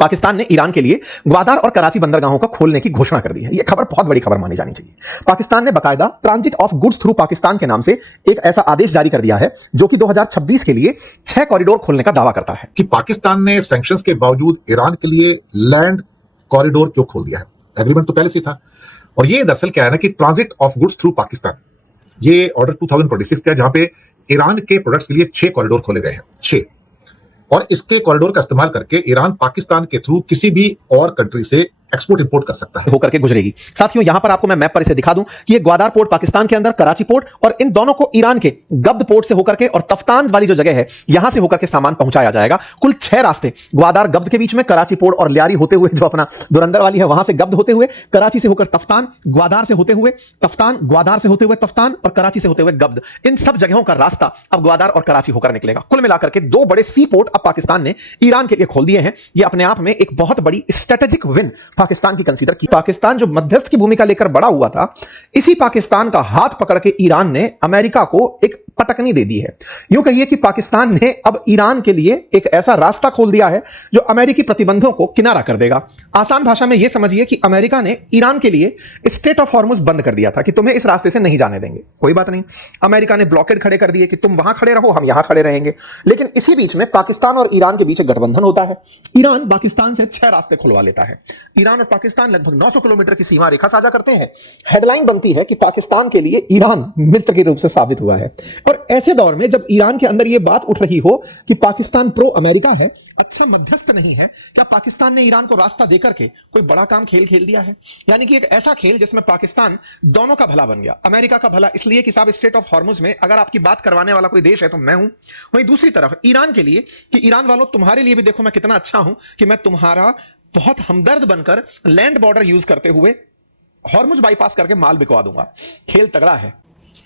पाकिस्तान ने ईरान के लिए ग्वादार और कराची बंदरगाहों को खोलने की घोषणा कर दी है। यह खबर बहुत बड़ी खबर मानी जानी चाहिए। पाकिस्तान ने बकायदा transit of goods through Pakistan के नाम से एक ऐसा आदेश जारी कर दिया है जो कि 2026 के लिए 6 कॉरिडोर खोलने का दावा करता है। कि पाकिस्तान ने सैंक्शंस के बावजूद ईरान के लिए लैंड कॉरिडोर क्यों खोल दिया है। एग्रीमेंट तो पहले से था और ये दरअसल क्या है ना कि transit of goods through Pakistan, ये ऑर्डर 2026 का है जहां पे ईरान के प्रोडक्ट्स के लिए 6 कॉरिडोर खोले गए हैं, 6। और इसके कॉरिडोर का इस्तेमाल करके ईरान पाकिस्तान के थ्रू किसी भी और कंट्री से एक्सपोर्ट इंपोर्ट कर सकता है, होकर के गुजरेगी। साथियों, यहां पर आपको मैं मैप पर इसे दिखा दूं कि ये ग्वादार पोर्ट पाकिस्तान के अंदर, कराची पोर्ट और इन दोनों को ईरान के गब्द पोर्ट से होकर के और तफ्तान वाली जो जगह है यहां से होकर के सामान पहुंचाया जाएगा। कुल 6 रास्ते, ग्वादार गब्द के बीच में, कराची पोर्ट और लियारी होते हुए जो अपना दुरंदर वाली है वहां से गब्द होते हुए, कराची से होकर तफ्तान, ग्वादार से होते हुए तफ्तान, ग्वादार से होते हुए तफ्तान और कराची से होते हुए गब्द। इन सब जगहों का रास्ता अब ग्वादार और कराची होकर निकलेगा। कुल मिलाकर के 2 बड़े सी पोर्ट अब पाकिस्तान ने ईरान के लिए खोल दिए हैं। यह अपने आप में एक बहुत बड़ी स्ट्रेटेजिक विन पाकिस्तान की कंसीडर की। पाकिस्तान जो मध्यस्थ की भूमिका लेकर बड़ा हुआ था, इसी पाकिस्तान का हाथ पकड़ के ईरान ने अमेरिका को एक पटकनी दे दी है। यूं कहिए कि पाकिस्तान ने अब ईरान के लिए एक ऐसा रास्ता खोल दिया है जो अमेरिकी प्रतिबंधों को किनारा कर देगा। आसान भाषा में यह समझिए कि अमेरिका ने ईरान के लिए स्ट्रेट ऑफ हॉर्मुज बंद कर दिया था कि तुम्हें इस रास्ते से नहीं जाने देंगे। कोई बात नहीं, अमेरिका ने ब्लॉकेड खड़े कर दिए कि तुम वहां खड़े रहो, हम यहां खड़े रहेंगे। लेकिन इसी बीच में पाकिस्तान और ईरान के बीच एक गठबंधन होता है। ईरान पाकिस्तान से 6 रास्ते खुलवा लेता है। ईरान और पाकिस्तान लगभग 900 किलोमीटर की सीमा रेखा साझा करते हैं। हेडलाइन बनती है कि पाकिस्तान के लिए ईरान मित्र के रूप से साबित हुआ है। और ऐसे दौर में जब ईरान के अंदर यह बात उठ रही हो कि पाकिस्तान प्रो अमेरिका है, अच्छे मध्यस्थ नहीं है, क्या पाकिस्तान ने ईरान को रास्ता देकर के कोई बड़ा काम खेल दिया है? यानी कि एक ऐसा खेल जिसमें पाकिस्तान दोनों का भला बन गया। अमेरिका का भला इसलिए कि साहब स्ट्रेट ऑफ हॉर्मुज में अगर आपकी बात करवाने वाला कोई देश है तो मैं हूं। वहीं दूसरी तरफ ईरान के लिए कि ईरान वालों, तुम्हारे लिए भी देखो मैं कितना अच्छा हूं कि मैं तुम्हारा बहुत हमदर्द बनकर लैंड बॉर्डर यूज करते हुए हॉर्मुज बाईपास करके माल बिकवा दूंगा। खेल तगड़ा है।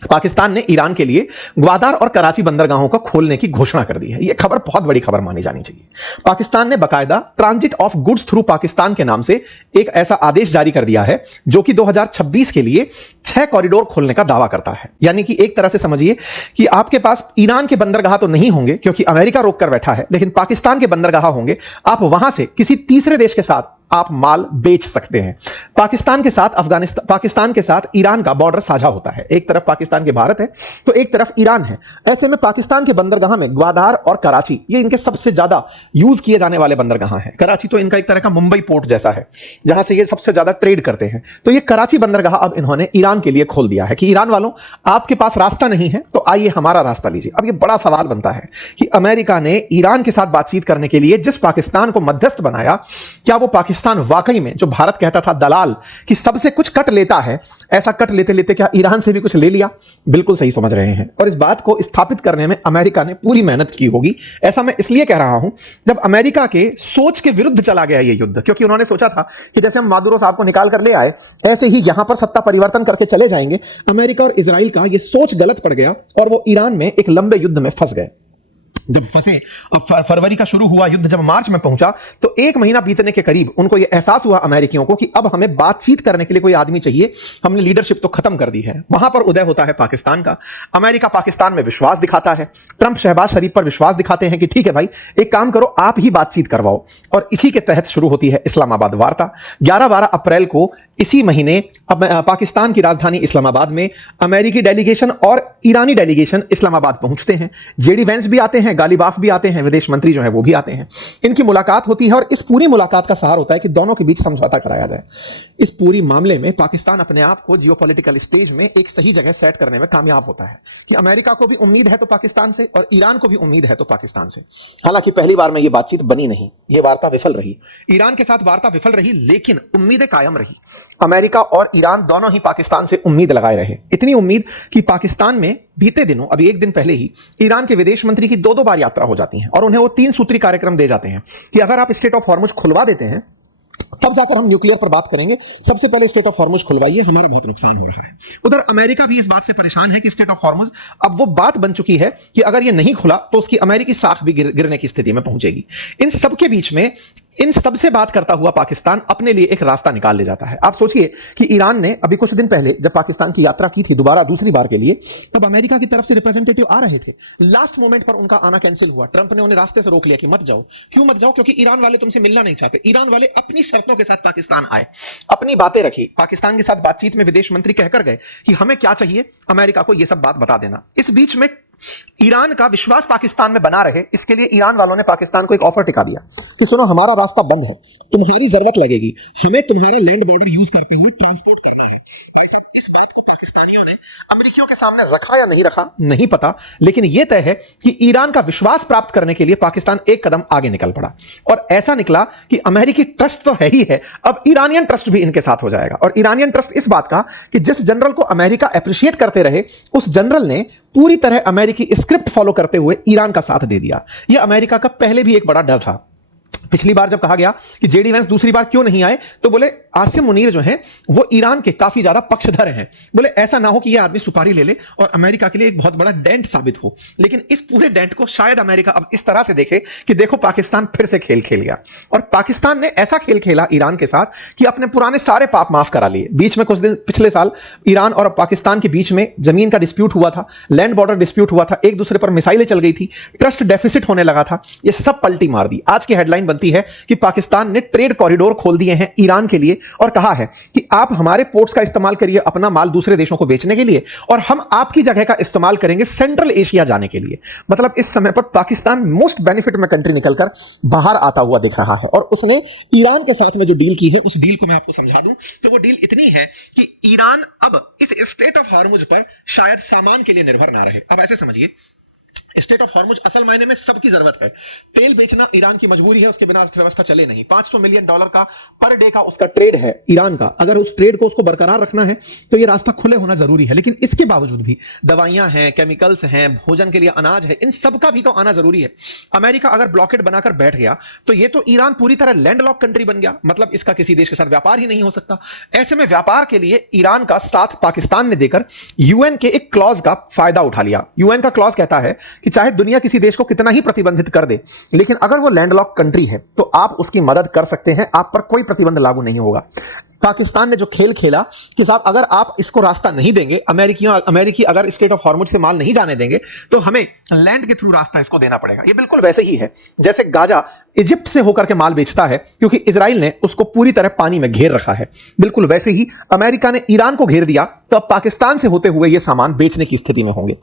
पाकिस्तान ने ईरान के लिए ग्वादार और कराची बंदरगाहों को खोलने की घोषणा कर दी है। यह खबर बहुत बड़ी खबर मानी जानी चाहिए। पाकिस्तान ने बकायदा transit of goods through Pakistan के नाम से एक ऐसा आदेश जारी कर दिया है जो कि 2026 के लिए 6 कॉरिडोर खोलने का दावा करता है। यानी कि एक तरह से समझिए कि आपके पास ईरान के बंदरगाह तो नहीं होंगे क्योंकि अमेरिका रोक कर बैठा है, लेकिन पाकिस्तान के बंदरगाह होंगे। आप वहां से किसी तीसरे देश के साथ आप माल बेच सकते हैं। पाकिस्तान के साथ ईरान का बॉर्डर साझा होता है। एक तरफ पाकिस्तान के भारत है तो एक तरफ ईरान है। ऐसे में पाकिस्तान के बंदरगाह में ग्वादार और कराची, ये इनके सबसे ज्यादा यूज किए जाने वाले बंदरगाह हैं। कराची तो इनका एक तरह का मुंबई पोर्ट जैसा है जहां से ये सबसे ज्यादा ट्रेड करते हैं। तो ये कराची बंदरगाह अब इन्होंने ईरान के लिए खोल दिया है कि ईरान वालों, आपके पास रास्ता नहीं है तो आइए हमारा रास्ता लीजिए। अब ये बड़ा सवाल बनता है कि अमेरिका ने ईरान के साथ बातचीत करने के लिए जिस पाकिस्तान को मध्यस्थ बनाया, क्या वो पाकिस्तान वाकई में, जो भारत कहता था दलाल कि सबसे कुछ कट लेता है, ऐसा कट लेते लेते क्या ईरान से भी कुछ ले लिया? बिल्कुल सही समझ रहे हैं। और इस बात को स्थापित करने में अमेरिका ने पूरी मेहनत की होगी। ऐसा मैं इसलिए कह रहा हूं, जब अमेरिका के सोच के विरुद्ध चला गया ये युद्ध, क्योंकि उन्होंने सोचा था कि जैसे हम मादुरो साहब को निकाल कर ले आए, ऐसे ही यहां पर सत्ता परिवर्तन करके चले जाएंगे। अमेरिका और इजराइल का यह सोच गलत पड़ गया और वो ईरान में एक लंबे युद्ध में फंस गए। जब फंसे, अब फरवरी का शुरू हुआ युद्ध, जब मार्च में पहुंचा तो 1 महीना बीतने के करीब उनको यह एहसास हुआ अमेरिकियों को कि अब हमें बातचीत करने के लिए कोई आदमी चाहिए। हमने लीडरशिप तो खत्म कर दी है। वहां पर उदय होता है पाकिस्तान का। अमेरिका पाकिस्तान में विश्वास दिखाता है। ट्रंप शहबाज शरीफ पर विश्वास दिखाते हैं कि ठीक है भाई, एक काम करो, आप ही बातचीत करवाओ। और इसी के तहत शुरू होती है इस्लामाबाद वार्ता। 11-12 अप्रैल को इसी महीने पाकिस्तान की राजधानी इस्लामाबाद में अमेरिकी डेलीगेशन और ईरानी डेलीगेशन इस्लामाबाद पहुंचते हैं। जेडी वेंस भी आते हैं, गालिबाफ भी आते हैं, विदेश मंत्री जो है वो भी आते हैं। इनकी मुलाकात होती है और इस पूरी मुलाकात का सहारा होता है कि दोनों के बीच समझौता कराया जाए। इस पूरी मामले में पाकिस्तान अपने आप को जियोपॉलिटिकल स्टेज में एक सही जगह सेट करने में कामयाब होता है कि अमेरिका को भी उम्मीद है तो पाकिस्तान से और ईरान को भी उम्मीद है तो पाकिस्तान से। हालांकि पहली बार में यह बातचीत बनी नहीं, यह वार्ता विफल रही। ईरान के साथ वार्ता विफल रही, लेकिन उम्मीदें कायम रही। अमेरिका और ईरान दोनों ही पाकिस्तान से उम्मीद लगाए रहे। इतनी उम्मीद कि पाकिस्तान में बीते दिनों, अभी 1 दिन पहले ही, ईरान के विदेश मंत्री की 2-2 बार यात्रा हो जाती है और उन्हें वो 3 सूत्री कार्यक्रम दे जाते हैं कि अगर आप स्ट्रेट ऑफ हॉर्मुज खुलवा देते हैं तब जाकर हम न्यूक्लियर पर बात करेंगे। सबसे पहले स्ट्रेट ऑफ हॉर्मुज खुलवाइए, हमारा बहुत नुकसान हो रहा है। उधर अमेरिका भी इस बात से परेशान है कि स्ट्रेट ऑफ हॉर्मुज अब वो बात बन चुकी है कि अगर ये नहीं खुला तो उसकी अमेरिकी साख भी गिरने की स्थिति में पहुंचेगी। इन सबके बीच में इन सब से बात करता हुआ पाकिस्तान अपने लिए एक रास्ता निकाल ले जाता है। आप सोचिए कि ईरान ने अभी कुछ दिन पहले जब पाकिस्तान की यात्रा की थी दोबारा दूसरी बार के लिए, तब अमेरिका की तरफ से रिप्रेजेंटेटिव आ रहे थे। लास्ट मोमेंट पर उनका आना कैंसिल हुआ। ट्रंप ने उन्हें रास्ते से रोक लिया कि मत जाओ। क्यों मत जाओ? क्योंकि ईरान वाले तुमसे मिलना नहीं चाहते। ईरान वाले अपनी शर्तों के साथ पाकिस्तान आए, अपनी बातें रखी, पाकिस्तान के साथ बातचीत में विदेश मंत्री कहकर गए कि हमें क्या चाहिए, अमेरिका को यह सब बात बता देना। इस बीच में ईरान का विश्वास पाकिस्तान में बना रहे, इसके लिए ईरान वालों ने पाकिस्तान को एक ऑफर टिका दिया कि सुनो, हमारा रास्ता बंद है, तुम्हारी जरूरत लगेगी, हमें तुम्हारा लैंड बॉर्डर यूज करते हुए ट्रांसपोर्ट करना है। भाई साहब, इस बात को पाकिस्तानियों ने अमेरिकियों के सामने रखा या नहीं रखा नहीं पता, लेकिन यह तय है कि ईरान का विश्वास प्राप्त करने के लिए पाकिस्तान एक कदम आगे निकल पड़ा। और ऐसा निकला कि अमेरिकी ट्रस्ट तो है ही है, अब ईरानियन ट्रस्ट भी इनके साथ हो जाएगा। और ईरानियन ट्रस्ट इस बात का कि जिस जनरल को अमेरिका अप्रिशिएट करते रहे, उस जनरल ने पूरी तरह अमेरिकी स्क्रिप्ट फॉलो करते हुए ईरान का साथ दे दिया। यह अमेरिका का पहले भी एक बड़ा डर था। पिछली बार जब कहा गया कि जेडी वेंस दूसरी बार क्यों नहीं आए, तो बोले आसिम मुनीर जो हैं वो ईरान के काफी ज्यादा पक्षधर हैं। बोले ऐसा ना हो कि ये आदमी सुपारी ले ले और अमेरिका के लिए एक बहुत बड़ा डेंट साबित हो। लेकिन इस पूरे डेंट को शायद अमेरिका अब इस तरह से देखे कि देखो, पाकिस्तान फिर से खेल खेल गया। और पाकिस्तान ने ऐसा खेल खेला ईरान के साथ कि अपने पुराने सारे पाप माफ करा लिए। बीच में कुछ दिन पिछले साल ईरान और पाकिस्तान के बीच में जमीन का डिस्प्यूट हुआ था, लैंड बॉर्डर डिस्प्यूट हुआ था, एक दूसरे पर मिसाइलें चल गई थी, ट्रस्ट डेफिसिट होने लगा था। ये सब पलटी मार दी। आज की हेडलाइन बनती है कि पाकिस्तान ने ट्रेड कॉरिडोर खोल दिए हैं ईरान के लिए और कहा है कि आप हमारे पोर्ट्स का इस्तेमाल करिए अपना माल दूसरे देशों को बेचने के लिए, और हम आपकी जगह का इस्तेमाल करेंगे सेंट्रल एशिया जाने के लिए। मतलब इस समय पर पाकिस्तान मोस्ट बेनिफिट में कंट्री निकलकर बाहर आता हुआ दिख रहा है। और उसने ईरान के साथ में जो डील की है, उस डील को मैं आपको समझा दूं तो वो डील इतनी है कि ईरान अब इस स्टेट ऑफ हॉर्मुज पर शायद सामान के लिए निर्भर ना रहे। अब ऐसे समझिए, स्टेट ऑफ हॉर्मुज असल मायने में सबकी जरूरत है। तेल बेचना ईरान की मजबूरी है, उसके बिना अर्थव्यवस्था चले नहीं। $500 मिलियन का पर डे का उसका ट्रेड है ईरान का। अगर उस ट्रेड को उसको बरकरार रखना है तो ये रास्ता खुले होना जरूरी है। लेकिन इसके बावजूद भी दवाइयां हैं, केमिकल्स हैं, भोजन के लिए अनाज है, इन सब का भी तो आना जरूरी है। अमेरिका अगर ब्लॉकेड बनाकर बैठ गया तो ये तो ईरान पूरी तरह लैंडलॉक कंट्री बन गया। मतलब इसका किसी देश के साथ व्यापार ही नहीं हो सकता। ऐसे में व्यापार के लिए ईरान का साथ पाकिस्तान ने देकर यूएन के एक क्लॉज का फायदा उठा लिया। यूएन का क्लॉज कहता है कि चाहे दुनिया किसी देश को कितना ही प्रतिबंधित कर दे, लेकिन अगर वो लैंडलॉक कंट्री है तो आप उसकी मदद कर सकते हैं, आप पर कोई प्रतिबंध लागू नहीं होगा। पाकिस्तान ने जो खेल खेला कि साहब अगर आप इसको रास्ता नहीं देंगे, अमेरिकी अगर स्टेट ऑफ हॉर्मुज से माल नहीं जाने देंगे तो हमें लैंड के थ्रू रास्ता इसको देना पड़ेगा। ये बिल्कुल वैसे ही है जैसे गाजा इजिप्ट से होकर के माल बेचता है क्योंकि इजराइल ने उसको पूरी तरह पानी में घेर रखा है। बिल्कुल वैसे ही अमेरिका ने ईरान को घेर दिया तो अब पाकिस्तान से होते हुए ये सामान बेचने की स्थिति में होंगे।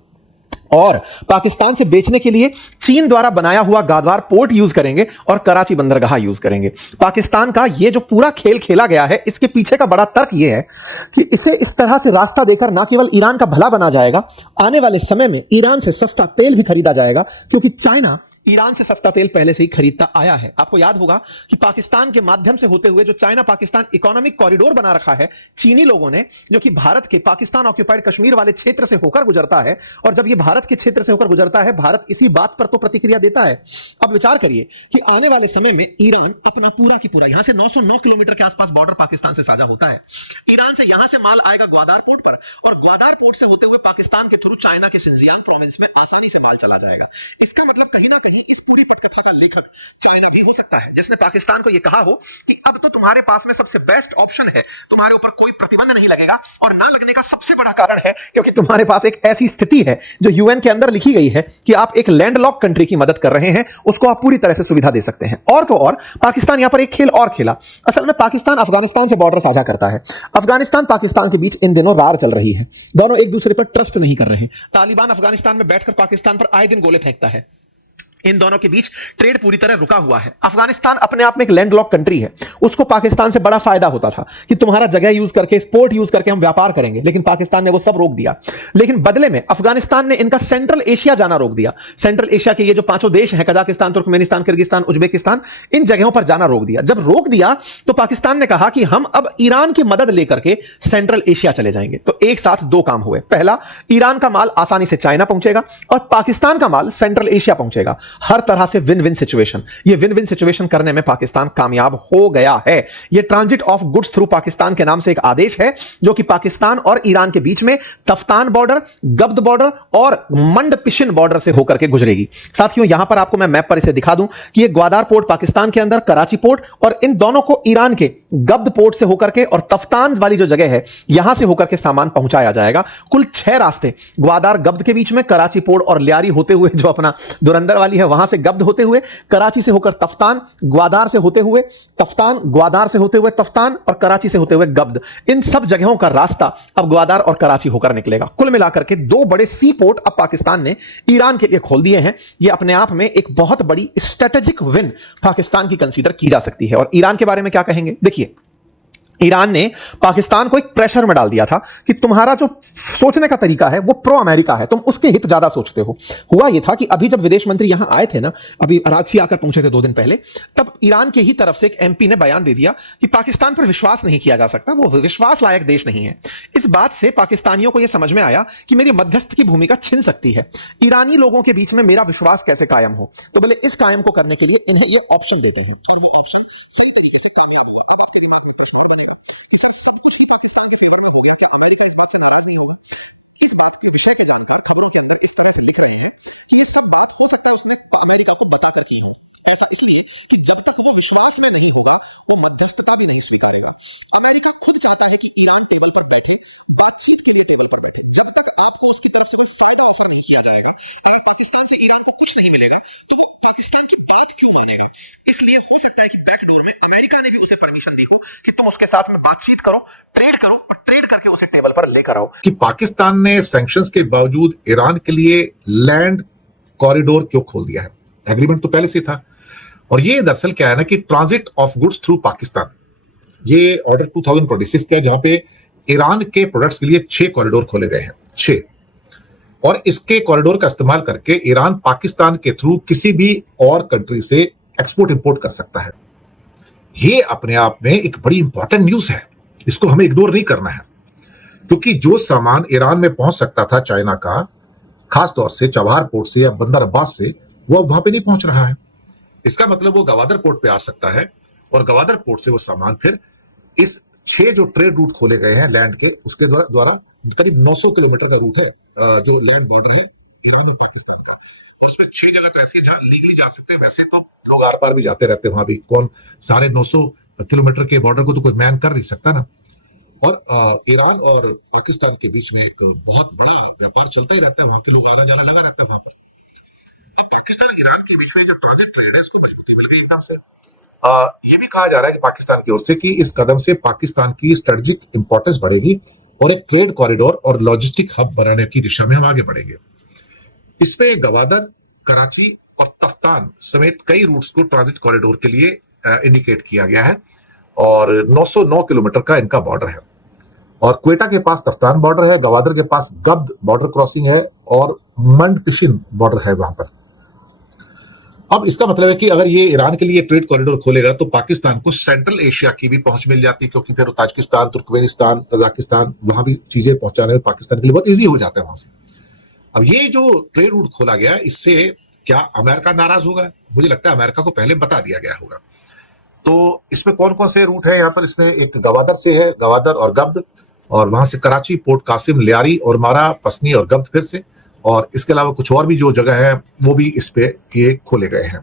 और पाकिस्तान से बेचने के लिए चीन द्वारा बनाया हुआ गाद्वार पोर्ट यूज करेंगे और कराची बंदरगाह यूज करेंगे। पाकिस्तान का यह जो पूरा खेल खेला गया है, इसके पीछे का बड़ा तर्क यह है कि इसे इस तरह से रास्ता देकर ना केवल ईरान का भला बना जाएगा, आने वाले समय में ईरान से सस्ता तेल भी खरीदा जाएगा क्योंकि चाइना ईरान से सस्ता तेल पहले से ही खरीदता आया है। आपको याद होगा कि पाकिस्तान के माध्यम से होते हुए जो चाइना पाकिस्तान इकोनॉमिक कॉरिडोर बना रखा है चीनी लोगों ने, जो कि भारत के पाकिस्तान ऑक्यूपाइड कश्मीर वाले क्षेत्र से होकर गुजरता है। और जब ये भारत के क्षेत्र से होकर गुजरता है, भारत इसी बात पर तो प्रतिक्रिया देता है। अब विचार करिए कि आने वाले समय में ईरान अपना पूरा की पूरा, यहां से 909 किलोमीटर के आसपास बॉर्डर पाकिस्तान से साझा होता है। ईरान से यहां से माल आएगा ग्वादार पोर्ट पर और ग्वादार पोर्ट से होते हुए पाकिस्तान के थ्रू चाइना के शिनजियांग प्रोविंस में आसानी से माल चला जाएगा। इसका मतलब कहीं ना कहीं इस पूरी पटकथा का लेखक चाइना भी हो सकता है, जिसने पाकिस्तान को यह कहा हो कि अब तो तुम्हारे पास में सबसे बेस्ट ऑप्शन है, तुम्हारे ऊपर कोई प्रतिबंध नहीं लगेगा। और ना लगने का सबसे बड़ा कारण है क्योंकि तुम्हारे पास एक ऐसी स्थिति है जो यूएन के अंदर लिखी गई है कि आप एक लैंडलॉक कंट्री की मदद कर रहे हैं, उसको आप पूरी तरह से सुविधा दे सकते हैं। और तो और पाकिस्तान यहां पर एक खेल और खेला। असल में पाकिस्तान अफगानिस्तान से बॉर्डर साझा करता है। अफगानिस्तान पाकिस्तान के बीच इन दिनों रार चल रही है, दोनों एक दूसरे पर ट्रस्ट नहीं कर रहे। तालिबान अफगानिस्तान में बैठकर पाकिस्तान पर आए दिन गोले फेंकता है। इन दोनों के बीच ट्रेड पूरी तरह रुका हुआ है। अफगानिस्तान अपने आप में एक लैंडलॉक कंट्री है, उसको पाकिस्तान से बड़ा फायदा होता था कि तुम्हारा जगह यूज करके, पोर्ट यूज करके हम व्यापार करेंगे, लेकिन पाकिस्तान ने वो सब रोक दिया। लेकिन बदले में अफगानिस्तान ने इनका सेंट्रल एशिया जाना रोक दिया। सेंट्रल एशिया के ये जो 5 देश हैं, कजाकिस्तान, तुर्कमेनिस्तान, किर्गिस्तान, उज्बेकिस्तान, इन जगहों पर जाना रोक दिया। जब रोक दिया तो पाकिस्तान ने कहा कि हम अब ईरान की मदद लेकर के सेंट्रल एशिया चले जाएंगे। तो एक साथ दो काम हुए। पहला, ईरान का माल आसानी से चाइना पहुंचेगा और पाकिस्तान का माल सेंट्रल एशिया पहुंचेगा। हर तरह से विन विन सिचुएशन। ये विन विन सिचुएशन करने में पाकिस्तान कामयाब हो गया है। ये transit of goods through Pakistan के नाम से एक आदेश है जो कि पाकिस्तान और ईरान के बीच में तफ्तान बॉर्डर, गब्द बॉर्डर और मंडपिशन बॉर्डर से होकर के गुजरेगी। साथियों, यहां पर आपको मैं मैप पर इसे दिखा दूं कि ये ग्वादार पोर्ट पाकिस्तान के अंदर, कराची पोर्ट, और इन दोनों को ईरान के गब्द पोर्ट से होकर के और तफ्तान वाली जो जगह है यहां से होकर के सामान पहुंचाया जाएगा। कुल 6 रास्ते, ग्वादार गब्द के बीच में, कराची पोर्ट और लियारी होते हुए, जो अपना दुरंदर वाली है वहां से गब्द होते हुए, कराची से होकर तफ्तान, ग्वादार से होते हुए तफ्तान, ग्वादार से होते हुए तफ्तान और कराची से होते हुए गब्द। इन सब जगहों का रास्ता अब ग्वादार और कराची होकर निकलेगा। कुल मिलाकर के 2 बड़े सी पोर्ट अब पाकिस्तान ने ईरान के लिए खोल दिए हैं। यह अपने आप में एक बहुत बड़ी स्ट्रेटेजिक विन पाकिस्तान की कंसीडर की जा सकती है। और ईरान के बारे में क्या कहेंगे? देखिए, ईरान ने पाकिस्तान को एक प्रेशर में डाल दिया था कि तुम्हारा जो सोचने का तरीका है वो प्रो अमेरिका है, तुम उसके हित ज्यादा सोचते हो। हुआ यह था कि अभी जब विदेश मंत्री यहां आए थे ना, अभी कराची आकर पहुंचे थे 2 दिन पहले, तब ईरान के ही तरफ से एक एमपी ने बयान दे दिया कि पाकिस्तान पर विश्वास नहीं किया जा सकता, वो विश्वास लायक देश नहीं है। इस बात से पाकिस्तानियों को यह समझ में आया कि मेरी मध्यस्थ की भूमिका छिन सकती है, ईरानी लोगों के बीच में मेरा विश्वास कैसे कायम हो। तो बोले इस कायम को करने के लिए इन्हें यह ऑप्शन देते हैं। सही तरीके से सब कुछ ही पाकिस्तान के फेवर में हो गया कि अमेरिका इस बात से नाराज नहीं होगा। इस बात के विषय में जानकर खबरों के अंदर इस तरह से लिख रहे हैं कि ये सब बात हो सकती है उसने अमेरिका को पता करती है। ऐसा इसलिए कि जब तक वो विश्वास में नहीं होगा वो मध्यस्थता भी नहीं स्वीकारेगा। अमेरिका खुद चाहता है कि ईरान टेबल पर बैठे, बातचीत के लिए टेबल पर बैठे। जब तक आपको उसकी तरफ से कोई फायदा ऑफर नहीं किया जाएगा, अगर पाकिस्तान से ईरान को कुछ नहीं मिलेगा तो वो पाकिस्तान की बात क्यों मानेगा। इसलिए हो सकता है कि बैकडोर में अमेरिका ने भी उसे परमिशन दी हो कि तुम उसके साथ में बातचीत करो, ट्रेड करो और ट्रेड करके उसे टेबल पर लेकर आओ। कि पाकिस्तान ने सैंक्शंस के बावजूद ईरान के लिए लैंड कॉरिडोर क्यों खोल दिया है? एग्रीमेंट तो पहले से था। और ये दरअसल क्या है ना कि transit of goods through Pakistan, ये ऑर्डर 2026 का, जहां पे ईरान के प्रोडक्ट्स के लिए 6 कॉरिडोर खोले गए हैं, 6। और इसके कॉरिडोर का इस्तेमाल करके ईरान पाकिस्तान के थ्रू किसी भी और कंट्री से एक्सपोर्ट इंपोर्ट कर सकता है। ये अपने आप में एक बड़ी इंपॉर्टेंट न्यूज है, इसको हमें इग्नोर नहीं करना है। क्योंकि जो सामान ईरान में पहुंच सकता था चाइना का, खासतौर से चबहार पोर्ट से या बंदर अब्बास से, वो अब वहां पे नहीं पहुंच रहा है। इसका मतलब वो गवादर पोर्ट पे आ सकता है और गवादर पोर्ट से वो सामान फिर इस 6 जो ट्रेड रूट खोले गए हैं लैंड के, उसके द्वारा करीब 900 किलोमीटर का रूट है जो लैंड बॉर्डर है ईरान और पाकिस्तान का। और उसमें 6 जगह तो ऐसी है जहां लीगली जा सकते हैं। वैसे तो लोग आर पार भी जाते रहते हैं, वहां भी कौन सारे 900 किलोमीटर के बॉर्डर को तो कोई मैन कर नहीं सकता ना। और ईरान और पाकिस्तान के बीच में एक बहुत बड़ा व्यापार चलता ही रहता है, वहां के लोग आना जाना लगा रहता है वहां पर। पाकिस्तान और ईरान के बीच में जो ट्रांजिट ट्रेड है इसको मजबूती मिल गई एकदम से। ये भी कहा जा रहा है कि पाकिस्तान की ओर से कि इस कदम से पाकिस्तान की स्ट्रेटेजिक इंपॉर्टेंस बढ़ेगी और एक ट्रेड कॉरिडोर और लॉजिस्टिक हब बनाने की दिशा में हम आगे बढ़ेंगे। इसमें गवादर, कराची और तफ्तान समेत कई रूट्स को ट्रांजिट कॉरिडोर के लिए इंडिकेट किया गया है। और 909 किलोमीटर का इनका बॉर्डर है। और क्वेटा के पास तफ्तान बॉर्डर है, गवादर के पास गब्द बॉर्डर क्रॉसिंग है और मंडपिशिन बॉर्डर है वहां पर। अब इसका मतलब है कि अगर ये ईरान के लिए ट्रेड कॉरिडोर खोलेगा तो पाकिस्तान को सेंट्रल एशिया की भी पहुंच मिल जाती है, क्योंकि फिर ताजिकिस्तान, तुर्कमेनिस्तान, कजाकिस्तान, वहां भी चीजें पहुंचाने में पाकिस्तान के लिए बहुत ईजी हो जाता है वहां से। अब ये जो ट्रेड रूट खोला गया, इससे क्या अमेरिका नाराज होगा? मुझे लगता है अमेरिका को पहले बता दिया गया होगा। तो इसमें कौन कौन से रूट है यहाँ पर? इसमें एक गवादर से है, गवादर और गब्द, और वहां से कराची, पोर्ट कासिम, लियारी और मारा, पसनी और गब्द फिर से, और इसके अलावा कुछ और भी जो जगह है वो भी इस पे ये खोले गए हैं।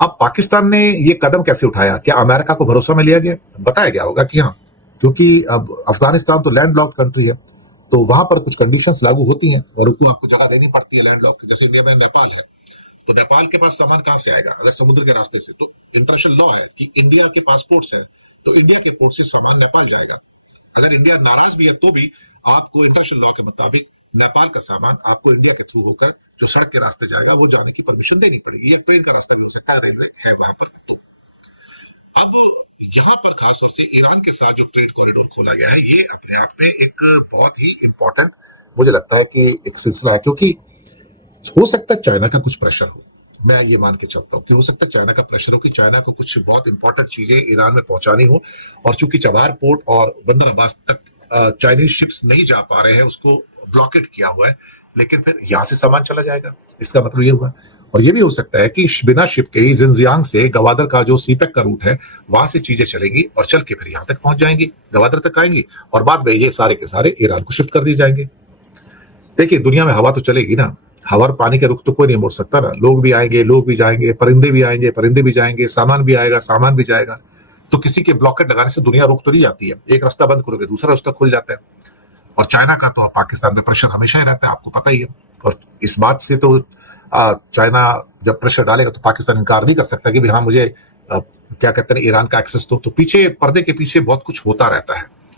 अब पाकिस्तान ने ये कदम कैसे उठाया? क्या अमेरिका को भरोसा में लिया गया? बताया गया होगा कि हाँ, क्योंकि अब अफगानिस्तान तो लैंडलॉक्ड कंट्री है, तो वहां पर कुछ कंडीशंस लागू होती हैं और उनको आपको जगह देनी पड़ती है लैंडलॉक्ड। जैसे इंडिया में नेपाल है, तो नेपाल के पास सामान कहां से आएगा? अगर समुद्र के रास्ते से, तो इंटरनेशनल लॉ है कि इंडिया के पासपोर्ट्स है, तो इंडिया के पोर्ट से सामान नेपाल जाएगा। अगर इंडिया नाराज भी है तो भी आपको इंटरनेशनल लॉ के मुताबिक नेपाल का सामान आपको इंडिया के थ्रू होकर जो सड़क के रास्ते जाएगा वो जाने की परमिशन देनी पड़ेगी। ये ट्रेन का रास्ता भी हो सकता है, रेलवे है वहां पर। तो अब यहाँ पर खासतौर से ईरान के साथ जो ट्रेड कॉरिडोर खोला गया है, ये अपने आप में एक बहुत ही इंपॉर्टेंट मुझे लगता है कि एक सिलसिला है, क्योंकि हो सकता है चाइना का कुछ प्रेशर हो। मैं ये मान के चलता हूँ कि हो सकता है चाइना का प्रेशर हो कि चाइना को कुछ बहुत इंपॉर्टेंट चीजें ईरान में पहुंचानी हो, और चूंकि चबहार पोर्ट और बंदर अब्बास तक चाइनीज शिप्स नहीं जा पा रहे हैं, उसको ब्लॉकेट किया हुआ है, लेकिन फिर यहां से सामान चला जाएगा। इसका मतलब ये हुआ। और ये भी हो सकता है कि बिना शिप के ही जिनजियांग से गवादर का जो सीपेक का रूट है वहां से चीजें चलेंगी और चल के फिर यहां तक पहुंच जाएंगी, गवादर तक आएंगी और बाद में ये सारे के सारे ईरान को शिफ्ट कर दिए जाएंगे। देखिए दुनिया में हवा तो चलेगी ना, हवा और पानी का रुख तो कोई नहीं मोड़ सकता ना। लोग भी आएंगे, लोग भी जाएंगे, परिंदे भी आएंगे, परिंदे भी जाएंगे, सामान भी आएगा, सामान भी जाएगा। तो किसी के ब्लॉकेट लगाने से दुनिया रुक तो नहीं जाती है। एक रास्ता बंद करोगे दूसरा रास्ता खुल जाता है। और चाइना का तो पाकिस्तान पे प्रेशर हमेशा ही रहता है, आपको पता ही है। और इस बात से तो चाइना जब प्रेशर डालेगा तो पाकिस्तान इनकार नहीं कर सकता कि भी हाँ मुझे क्या कहते हैं ईरान का एक्सेस तो पीछे पर्दे के पीछे बहुत कुछ होता रहता है।